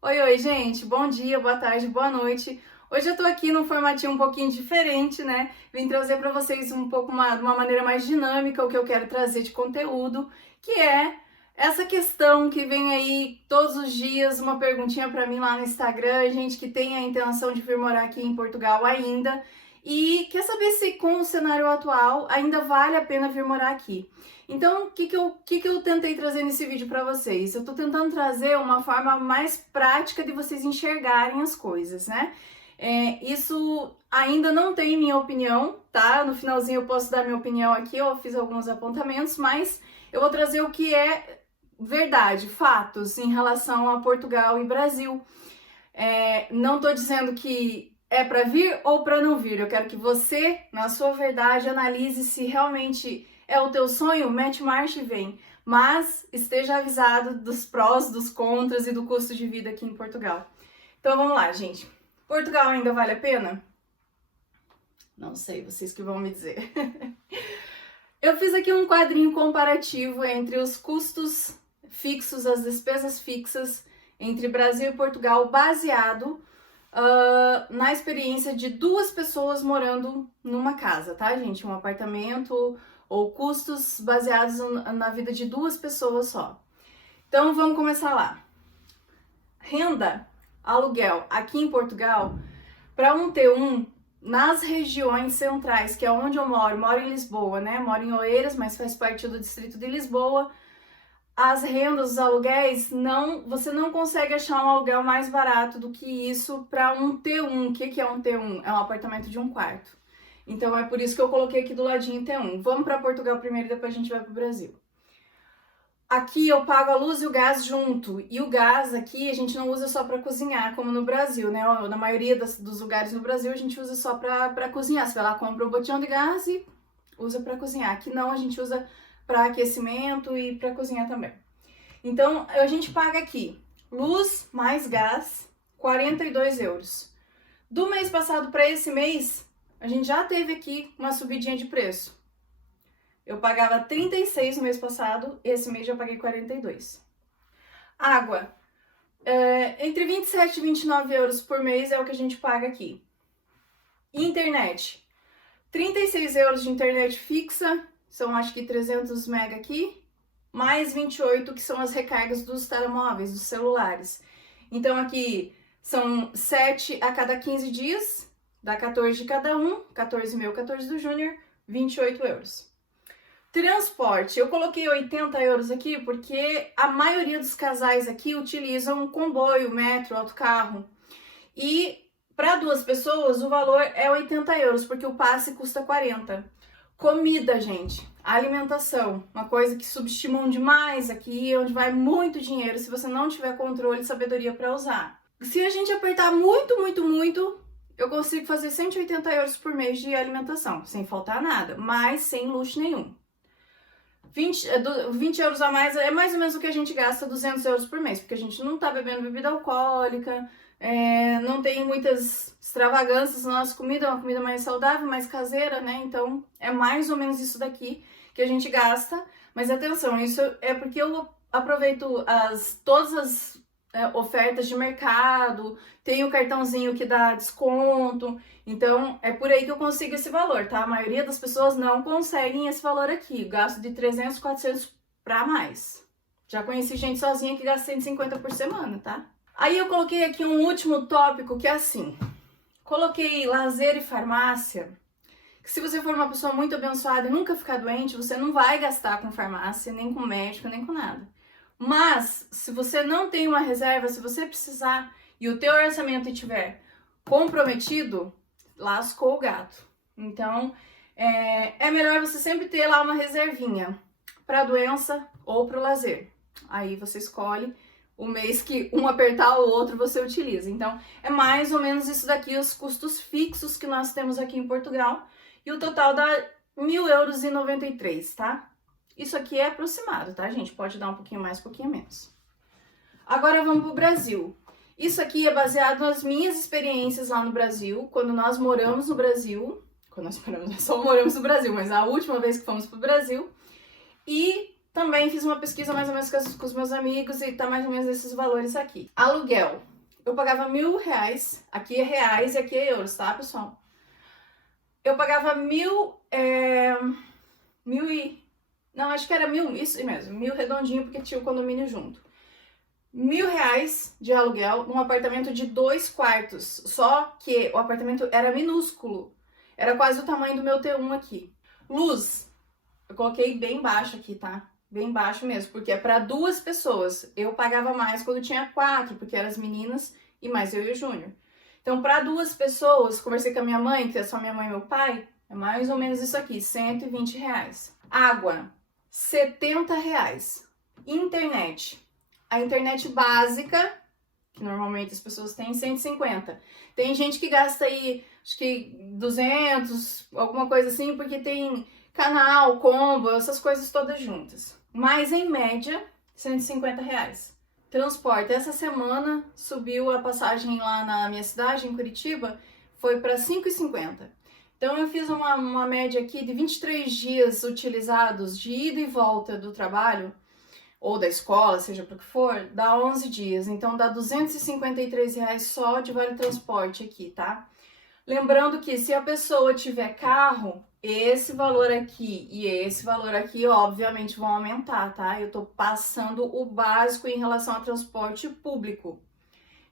Oi, oi, gente. Bom dia, boa tarde, boa noite. Hoje eu tô aqui num formatinho um pouquinho diferente, né? Vim trazer para vocês um pouco de uma maneira mais dinâmica o que eu quero trazer de conteúdo, que é essa questão que vem aí todos os dias, uma perguntinha para mim lá no Instagram, gente que tem a intenção de vir morar aqui em Portugal ainda e quer saber se com o cenário atual ainda vale a pena vir morar aqui. Então, o que eu tentei trazer nesse vídeo para vocês? Eu tô tentando trazer uma forma mais prática de vocês enxergarem as coisas, né? Isso ainda não tem minha opinião, tá? No finalzinho eu posso dar minha opinião aqui, eu fiz alguns apontamentos, mas eu vou trazer o que é verdade, fatos em relação a Portugal e Brasil. Não tô dizendo que é para vir ou para não vir. Eu quero que você, na sua verdade, analise se realmente é o teu sonho, mete marcha e vem. Mas esteja avisado dos prós, dos contras e do custo de vida aqui em Portugal. Então vamos lá, gente. Portugal ainda vale a pena? Não sei, vocês que vão me dizer. Eu fiz aqui um quadrinho comparativo entre os custos fixos, as despesas fixas entre Brasil e Portugal, baseado na experiência de duas pessoas morando numa casa, tá, gente? Um apartamento ou custos baseados na vida de duas pessoas só. Então vamos começar lá. Renda, aluguel aqui em Portugal, para um T1 nas regiões centrais, que é onde eu moro em Lisboa, né? Moro em Oeiras, mas faz parte do distrito de Lisboa. As rendas, os aluguéis, você não consegue achar um aluguel mais barato do que isso para um T1. O que é um T1? É um apartamento de um quarto. Então é por isso que eu coloquei aqui do ladinho T1. Vamos para Portugal primeiro e depois a gente vai para o Brasil. Aqui eu pago a luz e o gás junto. E o gás aqui a gente não usa só para cozinhar, como no Brasil, né? Na maioria dos lugares no Brasil a gente usa só para cozinhar. Você vai lá, compra um botão de gás e usa para cozinhar. Aqui não, a gente usa para aquecimento e para cozinhar também. Então, a gente paga aqui luz mais gás, 42 euros. Do mês passado para esse mês, a gente já teve aqui uma subidinha de preço. Eu pagava 36 no mês passado, esse mês já paguei 42. Água, entre 27 e 29 euros por mês é o que a gente paga aqui. Internet, 36 euros de internet fixa, são acho que 300 mega aqui, mais 28 que são as recargas dos telemóveis, dos celulares. Então aqui são 7 a cada 15 dias, dá 14 de cada um, 14 meu, 14 do Júnior, 28 euros. Transporte, eu coloquei 80 euros aqui porque a maioria dos casais aqui utilizam comboio, metro, autocarro. E para duas pessoas o valor é 80 euros, porque o passe custa 40. Comida, gente, alimentação, uma coisa que subestimam demais aqui, onde vai muito dinheiro se você não tiver controle e sabedoria para usar. Se a gente apertar muito, eu consigo fazer 180 euros por mês de alimentação, sem faltar nada, mas sem luxo nenhum. 20 euros a mais é mais ou menos o que a gente gasta, 200 euros por mês, porque a gente não tá bebendo bebida alcoólica, não tem muitas extravagâncias na nossa comida, é uma comida mais saudável, mais caseira, né? Então é mais ou menos isso daqui que a gente gasta. Mas atenção, isso é porque eu aproveito todas as ofertas de mercado, tem o cartãozinho que dá desconto, então é por aí que eu consigo esse valor, tá? A maioria das pessoas não conseguem esse valor aqui, gasto de 300, 400 para mais. Já conheci gente sozinha que gasta 150 por semana, tá? Aí eu coloquei aqui um último tópico que é assim, coloquei lazer e farmácia, que se você for uma pessoa muito abençoada e nunca ficar doente, você não vai gastar com farmácia, nem com médico, nem com nada. Mas, se você não tem uma reserva, se você precisar e o teu orçamento estiver comprometido, lascou o gato. Então, é melhor você sempre ter lá uma reservinha para doença ou para o lazer. Aí você escolhe o mês que um apertar o outro você utiliza. Então, é mais ou menos isso daqui, os custos fixos que nós temos aqui em Portugal. E o total dá 1.000,93 euros, tá? Isso aqui é aproximado, tá, gente? Pode dar um pouquinho mais, um pouquinho menos. Agora vamos pro Brasil. Isso aqui é baseado nas minhas experiências lá no Brasil, quando nós moramos no Brasil. Quando nós moramos, só moramos no Brasil, mas a última vez que fomos pro Brasil. E Também fiz uma pesquisa mais ou menos com os meus amigos e tá mais ou menos esses valores aqui. Aluguel. Eu pagava R$1.000, aqui é reais e aqui é euros, tá, pessoal? Eu pagava não, acho que era 1.000, isso mesmo, 1.000 redondinho, porque tinha o condomínio junto. R$1.000 de aluguel num apartamento de 2 quartos, só que o apartamento era minúsculo, era quase o tamanho do meu T1 aqui. Luz, eu coloquei bem baixo aqui, tá? Bem baixo mesmo, porque é para 2 pessoas. Eu pagava mais quando tinha 4, porque eram as meninas e mais eu e o Júnior. Então, para 2 pessoas, conversei com a minha mãe, que é só minha mãe e meu pai, é mais ou menos isso aqui, R$120. Água, R$70. Internet. A internet básica, que normalmente as pessoas têm, 150. Tem gente que gasta aí, acho que 200, alguma coisa assim, porque tem canal, combo, essas coisas todas juntas. Mas, em média, R$150. Transporte. Essa semana subiu a passagem lá na minha cidade, em Curitiba, foi para R$5,50. Então, eu fiz uma média aqui de 23 dias utilizados de ida e volta do trabalho, ou da escola, seja para o que for, dá 11 dias. Então, dá R$253 só de vale transporte aqui, tá? Lembrando que se a pessoa tiver carro, esse valor aqui e esse valor aqui, obviamente, vão aumentar, tá? Eu tô passando o básico em relação a transporte público.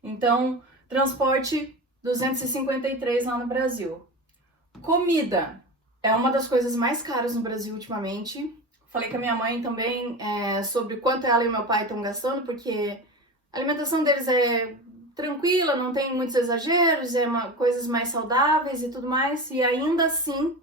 Então, transporte 253 lá no Brasil. Comida é uma das coisas mais caras no Brasil ultimamente. Falei com a minha mãe também sobre quanto ela e meu pai estão gastando, porque a alimentação deles é tranquila, não tem muitos exageros, coisas mais saudáveis e tudo mais, e ainda assim,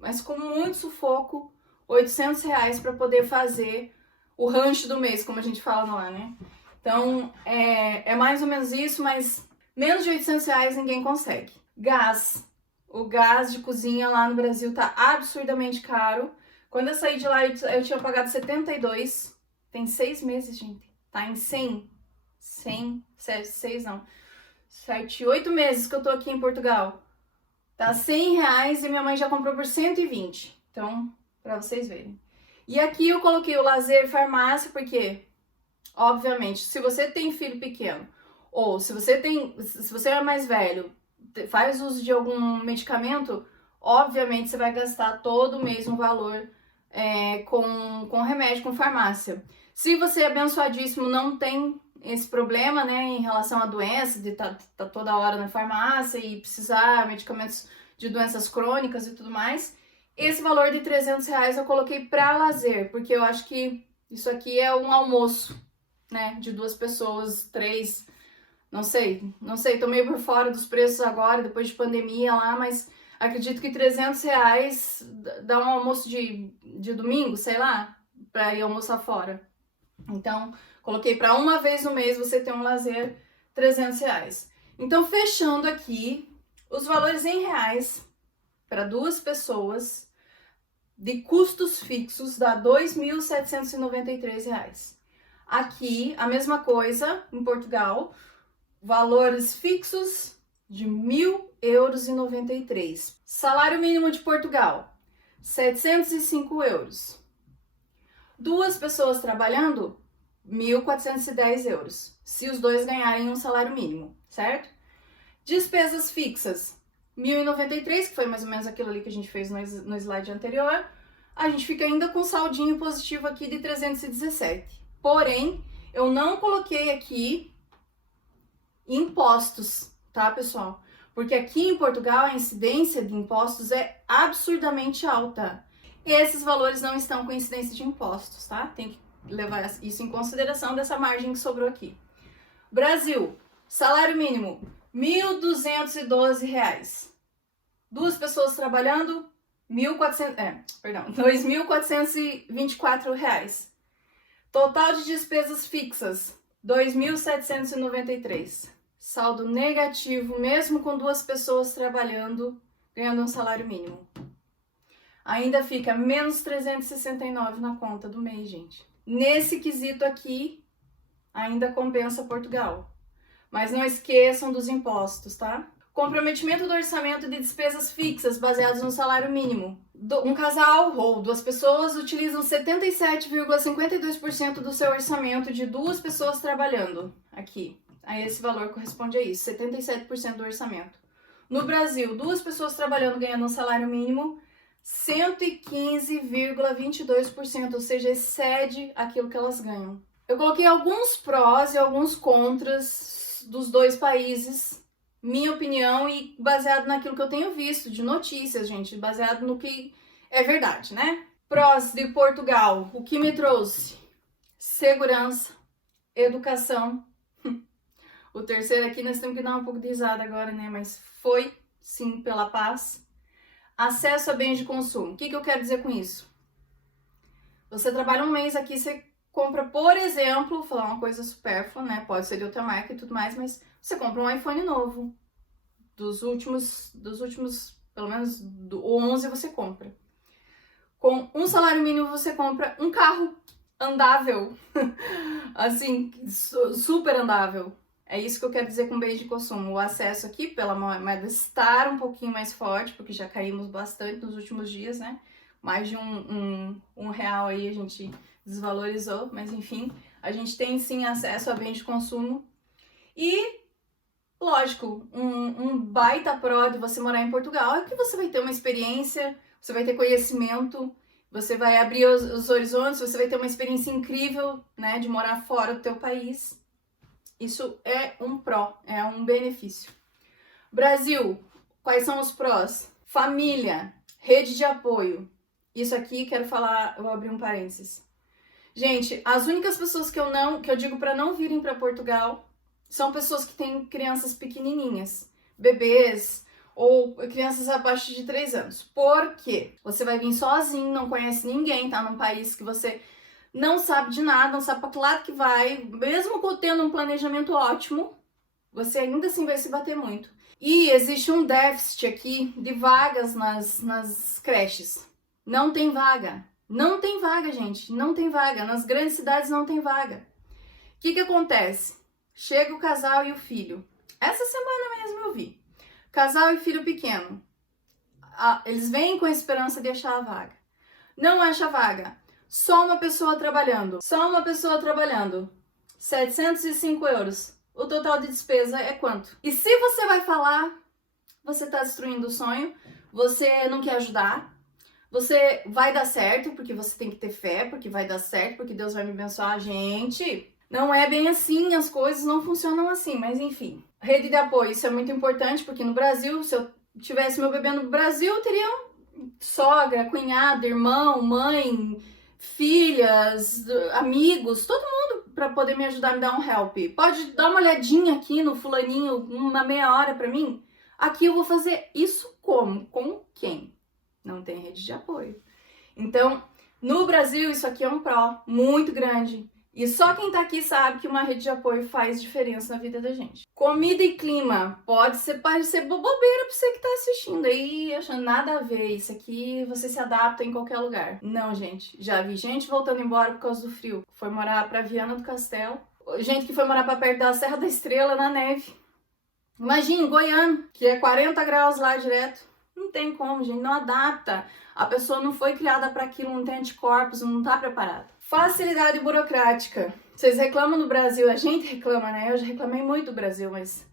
mas com muito sufoco, R$800 para poder fazer o rancho do mês, como a gente fala lá, né? Então, é mais ou menos isso, mas menos de R$800 ninguém consegue. Gás. O gás de cozinha lá no Brasil tá absurdamente caro. Quando eu saí de lá, eu tinha pagado 72. Tem 6 meses, gente. Tá em 100. 6 não. 7, 8 meses que eu tô aqui em Portugal. Tá R$100 e minha mãe já comprou por 120. Então, pra vocês verem. E aqui eu coloquei o lazer e farmácia, porque, obviamente, se você tem filho pequeno, ou se você é mais velho, faz uso de algum medicamento, obviamente você vai gastar todo o mesmo valor com remédio, com farmácia. Se você é abençoadíssimo, não tem esse problema, né, em relação à doença, de tá toda hora na farmácia e precisar medicamentos de doenças crônicas e tudo mais, esse valor de R$300 eu coloquei para lazer, porque eu acho que isso aqui é um almoço, né, de 2 pessoas, 3, não sei, tô meio por fora dos preços agora, depois de pandemia lá, mas acredito que R$300 dá um almoço de domingo, sei lá, para ir almoçar fora. Então, coloquei para uma vez no mês você ter um lazer, R$300. Então, fechando aqui, os valores em reais para 2 pessoas de custos fixos dá R$2.793. Aqui, a mesma coisa em Portugal, valores fixos de €1.093. Salário mínimo de Portugal, €705. 2 pessoas trabalhando, €1.410, se os 2 ganharem um salário mínimo, certo? Despesas fixas, 1.093, que foi mais ou menos aquilo ali que a gente fez no slide anterior. A gente fica ainda com saldinho positivo aqui de 317. Porém, eu não coloquei aqui impostos, tá, pessoal? Porque aqui em Portugal a incidência de impostos é absurdamente alta. E esses valores não estão com incidência de impostos, tá? Tem que levar isso em consideração dessa margem que sobrou aqui. Brasil, salário mínimo, R$1.212. 2 pessoas trabalhando, R$2.424. Total de despesas fixas, R$2.793. Saldo negativo, mesmo com 2 pessoas trabalhando, ganhando um salário mínimo. Ainda fica menos 369 na conta do mês, gente. Nesse quesito aqui, ainda compensa Portugal. Mas não esqueçam dos impostos, tá? Comprometimento do orçamento de despesas fixas baseados no salário mínimo. Um casal ou duas pessoas utilizam 77,52% do seu orçamento de duas pessoas trabalhando. Aqui. Aí esse valor corresponde a isso, 77% do orçamento. No Brasil, duas pessoas trabalhando ganhando um salário mínimo, 115,22%, ou seja, excede aquilo que elas ganham. Eu coloquei alguns prós e alguns contras dos dois países, minha opinião, e baseado naquilo que eu tenho visto de notícias, gente, baseado no que é verdade, né? Prós de Portugal, o que me trouxe? Segurança, educação. O terceiro aqui nós temos que dar um pouco de risada agora, né? Mas foi, sim, pela paz. Acesso a bens de consumo. O que eu quero dizer com isso? Você trabalha um mês aqui, você compra, por exemplo, vou falar uma coisa supérflua, né? Pode ser de outra marca e tudo mais, mas você compra um iPhone novo. Dos últimos, pelo menos o 11 você compra. Com um salário mínimo você compra um carro andável. Assim, super andável. É isso que eu quero dizer com bens de consumo. O acesso aqui pela moeda estar um pouquinho mais forte, porque já caímos bastante nos últimos dias, né? Mais de um real aí a gente desvalorizou, mas enfim, a gente tem sim acesso a bens de consumo. E, lógico, um baita pró de você morar em Portugal é que você vai ter uma experiência, você vai ter conhecimento, você vai abrir os horizontes, você vai ter uma experiência incrível, né, de morar fora do teu país. Isso é um pró, é um benefício. Brasil, quais são os prós? Família, rede de apoio. Isso aqui, quero falar, eu vou abrir um parênteses. Gente, as únicas pessoas que eu digo para não virem para Portugal são pessoas que têm crianças pequenininhas, bebês ou crianças abaixo de 3 anos. Por quê? Você vai vir sozinho, não conhece ninguém, tá num país que você não sabe de nada, não sabe para que lado que vai, mesmo tendo um planejamento ótimo, você ainda assim vai se bater muito. E existe um déficit aqui de vagas nas creches. Não tem vaga. Não tem vaga, gente. Não tem vaga. Nas grandes cidades não tem vaga. O que acontece? Chega o casal e o filho. Essa semana mesmo eu vi. Casal e filho pequeno. Eles vêm com a esperança de achar a vaga. Não acha a vaga. Só uma pessoa trabalhando. 705 euros. O total de despesa é quanto? E se você vai falar, você tá destruindo o sonho, você não quer ajudar, você vai dar certo, porque você tem que ter fé, porque vai dar certo, porque Deus vai me abençoar. Gente, não é bem assim, as coisas não funcionam assim, mas enfim. Rede de apoio, isso é muito importante, porque no Brasil, se eu tivesse meu bebê no Brasil, eu teria sogra, cunhado, irmão, mãe, filhas, amigos, todo mundo para poder me ajudar a me dar um help. Pode dar uma olhadinha aqui no fulaninho, uma meia hora para mim? Aqui eu vou fazer isso como? Com quem? Não tem rede de apoio. Então, no Brasil, isso aqui é um pró muito grande. E só quem tá aqui sabe que uma rede de apoio faz diferença na vida da gente. Comida e clima. Pode ser bobeira pra você que tá assistindo aí, achando nada a ver. Isso aqui você se adapta em qualquer lugar. Não, gente. Já vi gente voltando embora por causa do frio. Foi morar pra Viana do Castelo. Gente que foi morar pra perto da Serra da Estrela, na neve. Imagina, Goiânia, que é 40 graus lá direto. Não tem como, gente. Não adapta. A pessoa não foi criada para aquilo, não tem anticorpos, não tá preparada. Facilidade burocrática. Vocês reclamam no Brasil, a gente reclama, né? Eu já reclamei muito do Brasil, mas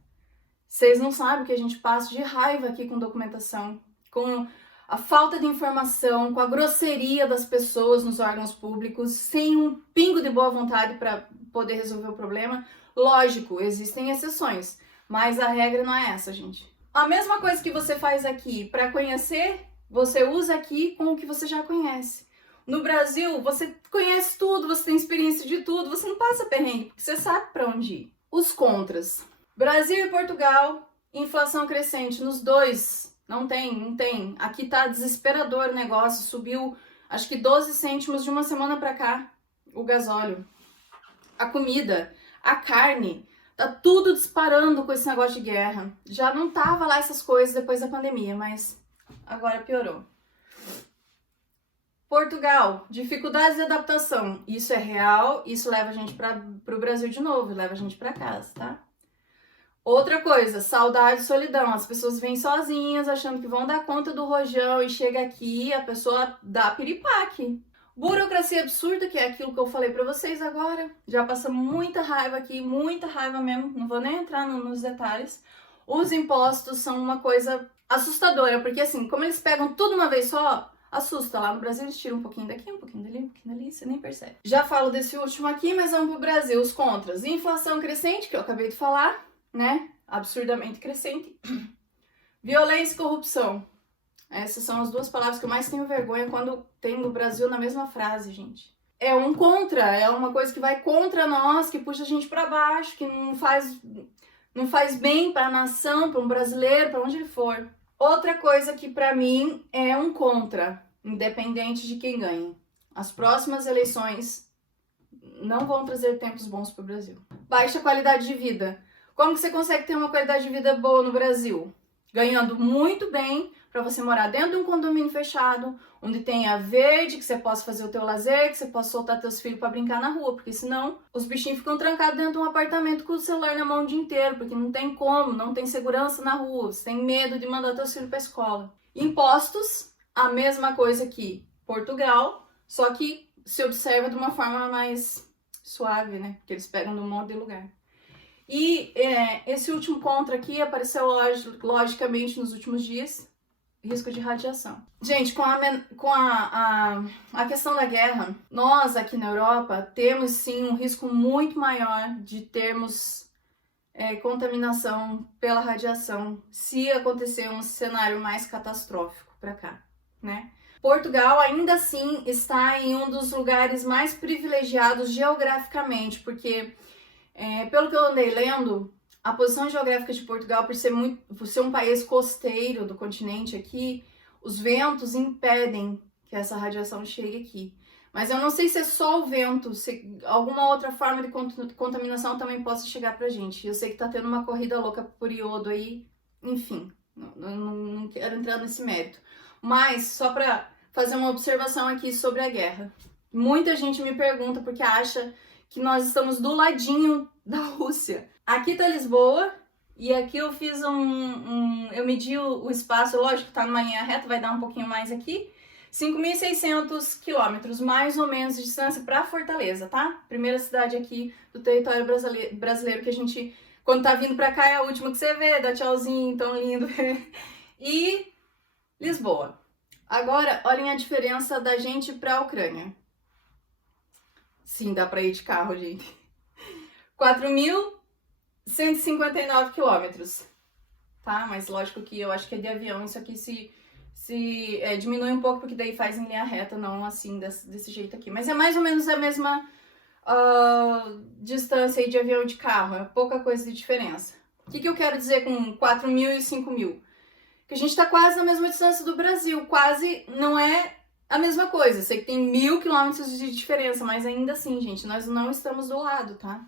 vocês não sabem o que a gente passa de raiva aqui com documentação, com a falta de informação, com a grosseria das pessoas nos órgãos públicos, sem um pingo de boa vontade para poder resolver o problema. Lógico, existem exceções, mas a regra não é essa, gente. A mesma coisa que você faz aqui para conhecer, você usa aqui com o que você já conhece. No Brasil, você conhece tudo, você tem experiência de tudo, você não passa perrengue, porque você sabe para onde ir. Os contras. Brasil e Portugal, inflação crescente nos dois. Não tem. Aqui tá desesperador o negócio, subiu acho que 12 cêntimos de uma semana para cá o gasóleo. A comida, a carne, tá tudo disparando com esse negócio de guerra. Já não tava lá essas coisas depois da pandemia, mas agora piorou. Portugal, dificuldades de adaptação. Isso é real, isso leva a gente para o Brasil de novo, leva a gente para casa, tá? Outra coisa, saudade e solidão. As pessoas vêm sozinhas, achando que vão dar conta do rojão e chega aqui, a pessoa dá piripaque. Burocracia absurda, que é aquilo que eu falei pra vocês agora. Já passamos muita raiva aqui, muita raiva mesmo. Não vou nem entrar nos detalhes. Os impostos são uma coisa assustadora, porque assim, como eles pegam tudo uma vez só, assusta. Lá no Brasil eles tiram um pouquinho daqui, um pouquinho dali, um pouquinho dali, você nem percebe. Já falo desse último aqui, mas vamos pro Brasil, os contras. Inflação crescente, que eu acabei de falar, né? Absurdamente crescente. Violência e corrupção. Essas são as duas palavras que eu mais tenho vergonha quando tem no Brasil na mesma frase, gente. É um contra, é uma coisa que vai contra nós, que puxa a gente pra baixo, que não faz bem pra nação, pra um brasileiro, pra onde ele for. Outra coisa que pra mim é um contra, independente de quem ganhe. As próximas eleições não vão trazer tempos bons pro Brasil. Baixa qualidade de vida. Como que você consegue ter uma qualidade de vida boa no Brasil? Ganhando muito bem para você morar dentro de um condomínio fechado, onde tenha verde, que você possa fazer o teu lazer, que você possa soltar teus filhos para brincar na rua, porque senão os bichinhos ficam trancados dentro de um apartamento com o celular na mão o dia inteiro, porque não tem como, não tem segurança na rua, você tem medo de mandar teus filhos para escola. Impostos, a mesma coisa que Portugal, só que se observa de uma forma mais suave, né? Porque eles pegam de um monte de lugar. E esse último contra aqui apareceu logicamente nos últimos dias, risco de radiação. Gente, com a questão da guerra, nós aqui na Europa temos sim um risco muito maior de termos contaminação pela radiação se acontecer um cenário mais catastrófico para cá, né? Portugal ainda assim está em um dos lugares mais privilegiados geograficamente, porque pelo que eu andei lendo, a posição geográfica de Portugal, por ser um país costeiro do continente aqui, os ventos impedem que essa radiação chegue aqui. Mas eu não sei se é só o vento, se alguma outra forma de contaminação também possa chegar pra gente. Eu sei que tá tendo uma corrida louca por iodo aí, enfim, não quero entrar nesse mérito. Mas, só pra fazer uma observação aqui sobre a guerra. Muita gente me pergunta porque acha que nós estamos do ladinho da Rússia. Aqui tá Lisboa e aqui eu fiz eu medi o espaço, lógico que tá numa linha reta, vai dar um pouquinho mais aqui. 5.600 quilômetros, mais ou menos, de distância para Fortaleza, tá? Primeira cidade aqui do território brasileiro que a gente, quando tá vindo pra cá, é a última que você vê, dá tchauzinho, tão lindo. E Lisboa. Agora, olhem a diferença da gente pra Ucrânia. Sim, dá pra ir de carro, gente. 4.159 quilômetros, tá? Mas lógico que eu acho que é de avião, isso aqui se diminui um pouco, porque daí faz em linha reta, não assim, desse jeito aqui. Mas é mais ou menos a mesma distância aí de avião e de carro, é pouca coisa de diferença. O que eu quero dizer com 4.000 e 5.000? Que a gente tá quase na mesma distância do Brasil, quase não é a mesma coisa. Sei que tem 1.000 quilômetros de diferença, mas ainda assim, gente, nós não estamos do lado, tá?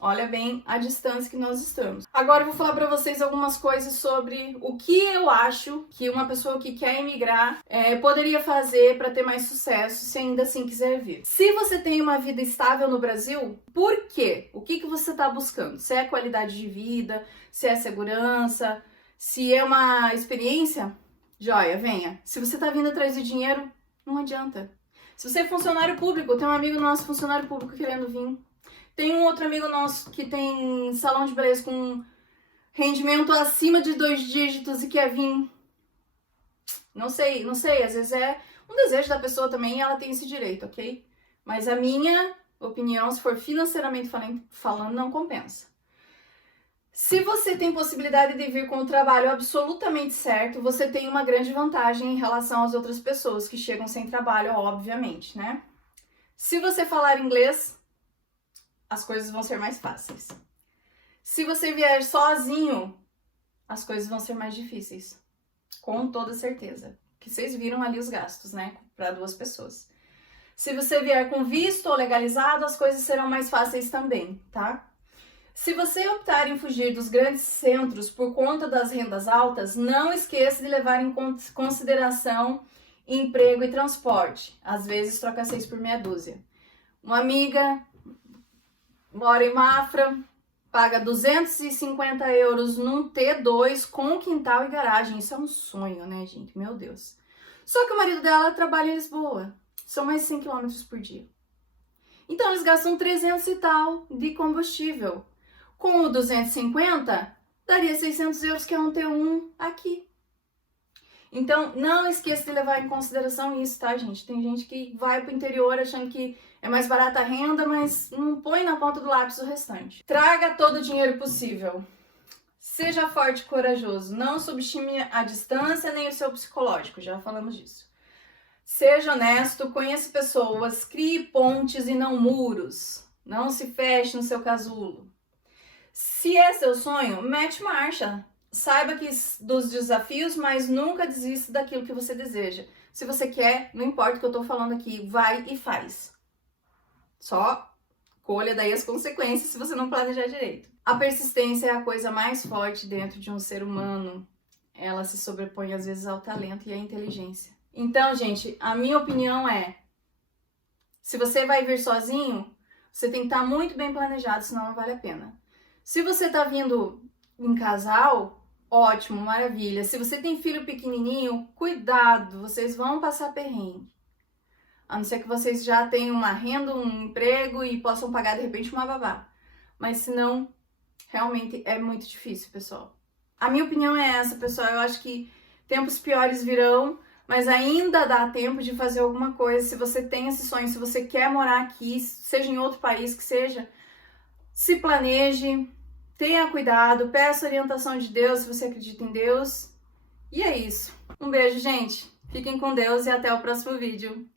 Olha bem a distância que nós estamos. Agora eu vou falar pra vocês algumas coisas sobre o que eu acho que uma pessoa que quer emigrar poderia fazer para ter mais sucesso se ainda assim quiser vir. Se você tem uma vida estável no Brasil, por quê? O que você tá buscando? Se é qualidade de vida, se é segurança, se é uma experiência, joia, venha. Se você tá vindo atrás de dinheiro, não adianta. Se você é funcionário público, tem um amigo nosso funcionário público querendo vir. Tem um outro amigo nosso que tem salão de beleza com rendimento acima de 2 dígitos e quer vir. Não sei, às vezes é um desejo da pessoa também e ela tem esse direito, ok? Mas a minha opinião, se for financeiramente falando, não compensa. Se você tem possibilidade de vir com o trabalho absolutamente certo, você tem uma grande vantagem em relação às outras pessoas que chegam sem trabalho, obviamente, né? Se você falar inglês, as coisas vão ser mais fáceis. Se você vier sozinho, as coisas vão ser mais difíceis. Com toda certeza. Que vocês viram ali os gastos, né? Para 2 pessoas. Se você vier com visto ou legalizado, as coisas serão mais fáceis também, tá? Se você optar em fugir dos grandes centros por conta das rendas altas, não esqueça de levar em consideração emprego e transporte. Às vezes troca 6 por meia dúzia. Uma amiga mora em Mafra, paga 250 euros num T2 com quintal e garagem. Isso é um sonho, né, gente? Meu Deus. Só que o marido dela trabalha em Lisboa. São mais de 100 km por dia. Então, eles gastam 300 e tal de combustível. Com o 250, daria 600 euros, que é um T1 aqui. Então, não esqueça de levar em consideração isso, tá, gente? Tem gente que vai pro interior achando que é mais barata a renda, mas não põe na ponta do lápis o restante. Traga todo o dinheiro possível. Seja forte e corajoso. Não subestime a distância nem o seu psicológico, já falamos disso. Seja honesto, conheça pessoas, crie pontes e não muros. Não se feche no seu casulo. Se é seu sonho, mete marcha. Saiba que dos desafios, mas nunca desista daquilo que você deseja. Se você quer, não importa o que eu tô falando aqui, vai e faz. Só colha daí as consequências se você não planejar direito. A persistência é a coisa mais forte dentro de um ser humano. Ela se sobrepõe às vezes ao talento e à inteligência. Então, gente, a minha opinião é: se você vai vir sozinho, você tem que estar muito bem planejado, senão não vale a pena. Se você tá vindo em casal, ótimo, maravilha. Se você tem filho pequenininho, cuidado, vocês vão passar perrengue. A não ser que vocês já tenham uma renda, um emprego e possam pagar de repente uma babá. Mas se não, realmente é muito difícil, pessoal. A minha opinião é essa, pessoal. Eu acho que tempos piores virão, mas ainda dá tempo de fazer alguma coisa. Se você tem esse sonho, se você quer morar aqui, seja em outro país que seja, se planeje, tenha cuidado, peça orientação de Deus se você acredita em Deus. E é isso. Um beijo, gente. Fiquem com Deus e até o próximo vídeo.